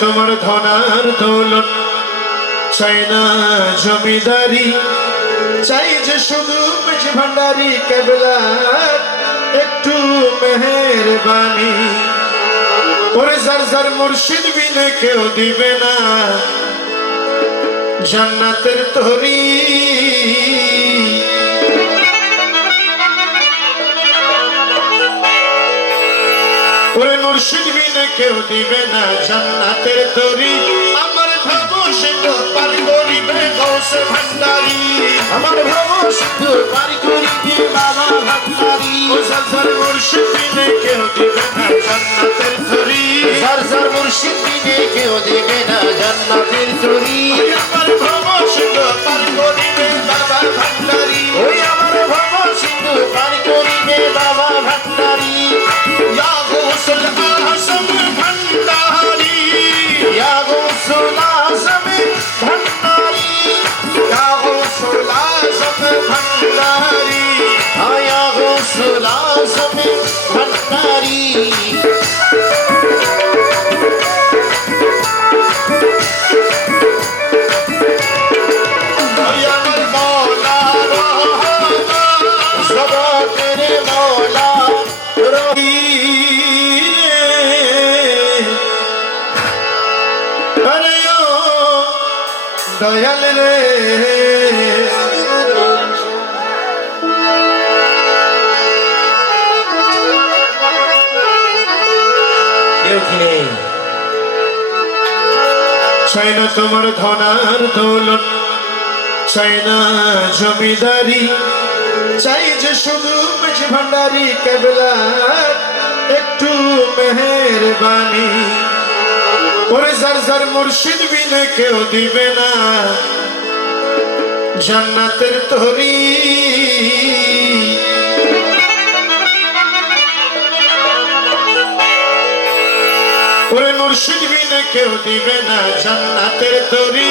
তোমার ধনার দৌলত, চাই না জমিদারি, চাই যে শুধু মেঝে ভান্ডারি কেবলা একটু মেহেরবানি। ওরে যার যার মুর্শিদ বিনে কেউ দিবে না জান্নাতের তরি। ওরে মুর্শিদ বিনে কেউ দিবে না জান্নাতের তরি। আমার ভবসিদ্ধ পার করিবে গৌসে ভান্ডারি, আমার ভবসিদ্ধ পার করিবে বাবা ভান্ডারি। ও যার যার মুর্শিদ বিনে কেউ দিবে না জান্নাতের তরি, যার যার মুর্শিদ বিনে কেউ দেবে না জান্নাতের তরি। আমার ভবসিদ্ধ পার করিবে বাবা ভান্ডারি, ওই আমার ভবসিদ্ধ পার করিবে বাবা ভান্ডারি। ইয়া গৌসুল আযম ভান্ডারি, ইয়া গৌসুল আযম ভান্ডারি, ইয়া গৌসুল আযম ভান্ডারি। ইয়া গৌসুল আযম ভান্ডারি। আমার মওলা রহমান জগতের মওলা রহিম, আরে ও দয়াল রে, কেউ কি নেই? চাই না তোমার ধনার দৌলত, চাই না জমিদারি, চাই যে শুধু মেঝে ভান্ডারি কেবলা একটু মেহেরবানি। ওরে যার যার মুর্শিদ বিনে কেউ দিবে না জান্নাতের তরি। ওরে মুর্শিদ বিনে কেউ দিবে না জান্নাতের তরি।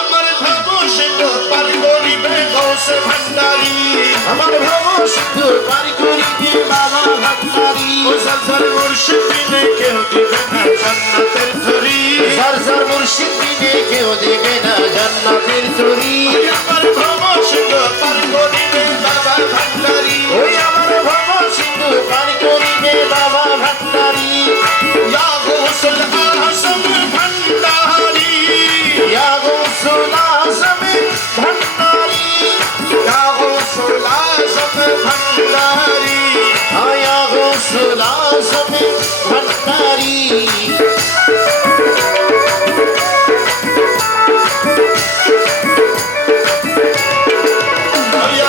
আমার ভবসিদ্ধ পার করিবে গৌসে ভান্ডারি, আমার ভবসিদ্ধ পার করিবে বাবা ভান্ডারি। ও যার যার মুর্শিদ বিনে কেউ দিবে না জান্নাতের তরি, যার যার মুর্শিদ বিনে কেউ দেবে না জান্নাতের তরি। আমার ভবসিদ্ধ পার করিবে বাবা ভান্ডারি, ওই আমার ভবসিদ্ধ পার করিবে বাবা ভান্ডারি। ইয়া গৌসুল আযম ভান্ডারি, ইয়া গৌসুল আযম ভান্ডারি, ইয়া গৌসুল আযম ভান্ডারি। ইয়া গৌসুল আযম ভান্ডারি।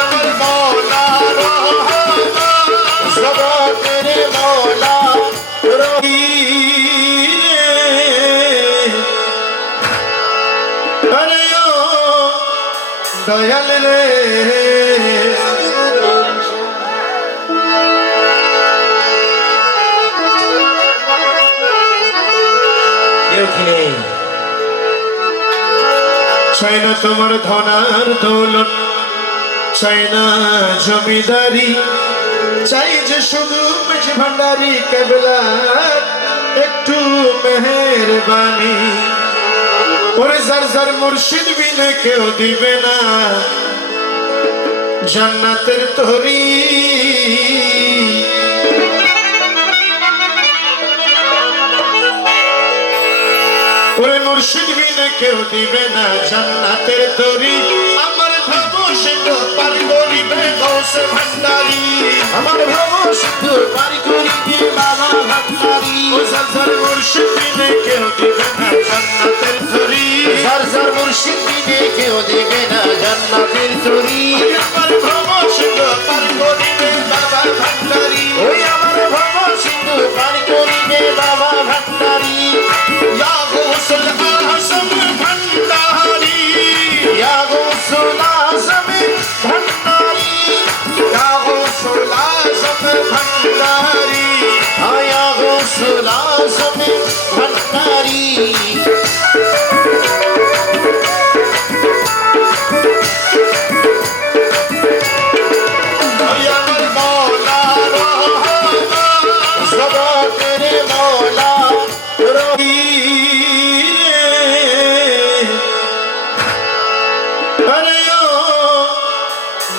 আমার মওলা রহমান জগতের মওলা রহিম, আরে ও দয়াল রে, কেউ কি নেই? চাই না তোমার ধনার দৌলত, চাই না জমিদারি, চাই যে শুধু মেঝে ভান্ডারি কেবলা একটু মেহেরবানি। ওরে যার যার মুর্শিদ বিনে কেউ দিবে না জান্নাতের তরি। ওরে মুর্শিদ বিনে কেউ দিবে না জান্নাতের তরি। আমার ভবসিদ্ধ পার করিবে গৌসে ভান্ডারি, আমার ভবসিদ্ধ পার করিবে বাবা ভান্ডারি। ও যার যার মুর্শিদ বিনে কেউ দিবে না জান্নাতের তরি, যার যার মুর্শিদ বিনে কেউ দেবে না জান্নাতের তরি। আমার ভবসিদ্ধ পার করিবে বাবা ভান্ডারি, ওই আমার ভবসিদ্ধ পার করিবে বাবা ভান্ডারি। ইয়া গৌসুল আযম ভান্ডারি, ইয়া গৌসুল আযম ভান্ডারি, ইয়া গৌসুল আযম ভান্ডারি। ইয়া গৌসুল আযম ভান্ডারি।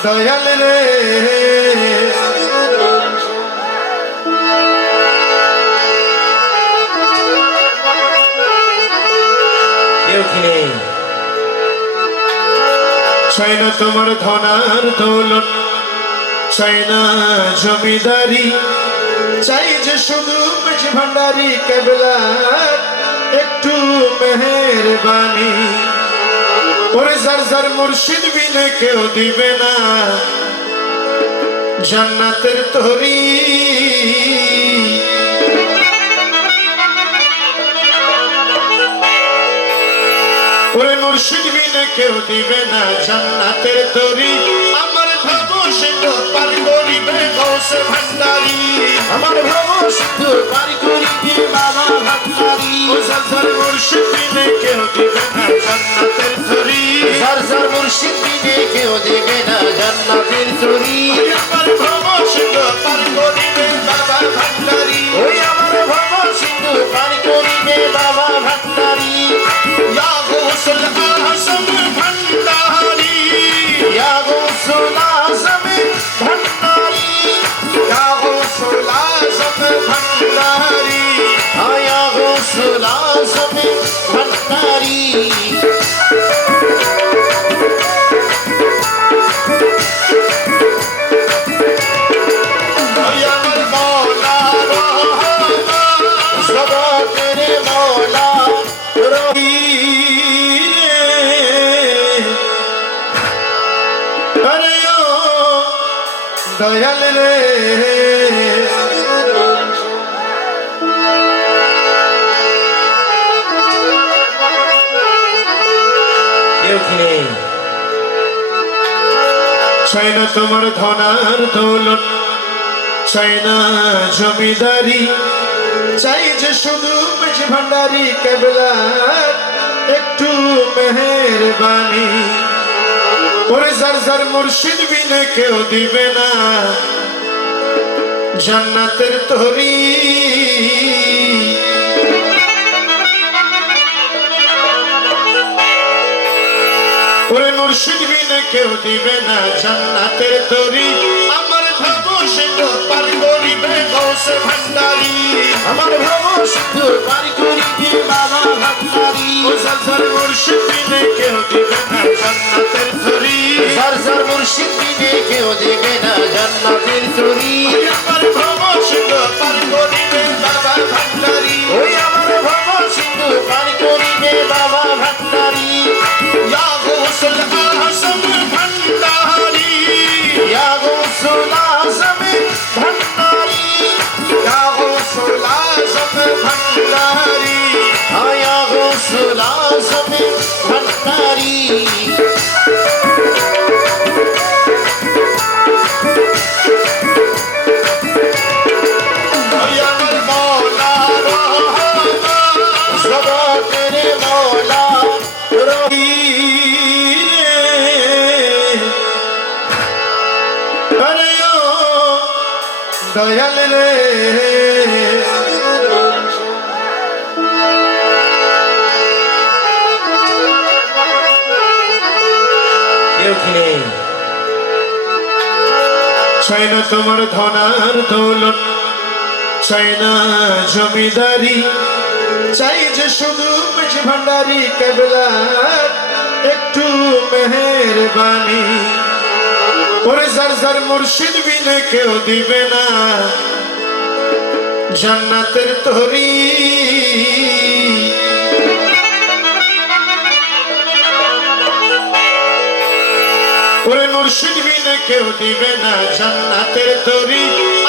দয়াল রে কেউ কি নেই? চাই না তোমার ধনার দৌলত, চাই না জমিদারি, চাই যে শুধু মেঝে ভান্ডারি কেবলা একটু মেহেরবানি। ওরে যার যার মুর্শিদ বিনে কেউ দিবে না জান্নাতের তরি। ওরে মুর্শিদ বিনে কেউ দিবে না জান্নাতের তরি। আমার ভাবো সিন্ধু পার করিবে গৌসে ভান্ডারি, আমার ভ্রম সিন্ধু পারি করিবে বাবা ভান্ডারি। ও যার যার মুর্শিদ বিনে কেউ দিবে না জান্নাতের তরি। যার যার মুর্শিদ বিনে কেউ দেবে না জান্নাতের তরি। আমার ভাবো সিন্ধু পার করিবে বাবা ভান্ডারি, ওই আমার ভ্রম সিন্ধু পারি করিবে বাবা ভান্ডারি। ইয়া গৌসুল আযম ভান্ডারি, ইয়া গৌসুল আযম ভান্ডারি। ইয়া গৌসুল আযম ভান্ডারি। ইয়া গৌসুল আযম ভান্ডারি। আমার মওলা রহমান জগতের মওলা আরে ও দয়াল রে কেউ কি নেই? চাই না তোমার ধনার দৌলত, চাই না জমিদারি, চাই যে শুধু মেঝে ভান্ডারি কেবলা একটু মেহেরবানি। ওরে যার যার মুর্শিদ বিনে কেউ দিবে না জান্নাতের তরি। ওরে মুর্শিদ বিনে কেউ দিবে না জান্নাতের তরি। আমার ভাবো সিন্ধু পার করিবে গৌসে ভান্ডারি, আমার ভ্রম সিন্ধু পারি করিবে বাবা ভান্ডারি। ও যার যার মুর্শিদ বিনে কেউ দিবে না জান্নাতের তরি। যার যার মুর্শিদ বিনে কেউ দেবে না জান্নাতের তরি। আমার ভাবো সিন্ধু পার করিবে বাবা ভান্ডারি, ওই আমার ভ্রম সিন্ধু পারি করিবে বাবা ভান্ডারি। ইয়া গৌসুল আযম ভান্ডারি, ইয়া গৌসুল আযম ভান্ডারি। ইয়া গৌসুল আযম ভান্ডারি। ইয়া গৌসুল আযম ভান্ডারি। আমার মওলা রহমান জগতের মওলা আরে ও দয়াল রে কেউ কি নেই? চাই না তোমার ধনার দৌলত, চাই না জমিদারি, চাই যে শুধু মেঝে ভান্ডারি কেবলা একটু মেহেরবানি। ওরে যার যার মুর্শিদ বিনে কেউ দিবে না জান্নাতের তরি। ওরে মুর্শিদ বিনে কেউ দিবে না জান্নাতের তরি।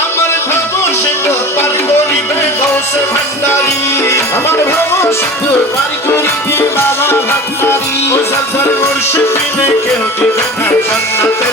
আমার ভাবো সিন্ধু পার করিবে গৌসে ভান্ডারি, আমার ভ্রম সিন্ধু পারি করিবে বাবা ভান্ডারি। ও যার যার মুর্শিদ বিনে কেউ দিবে না জান্নাতের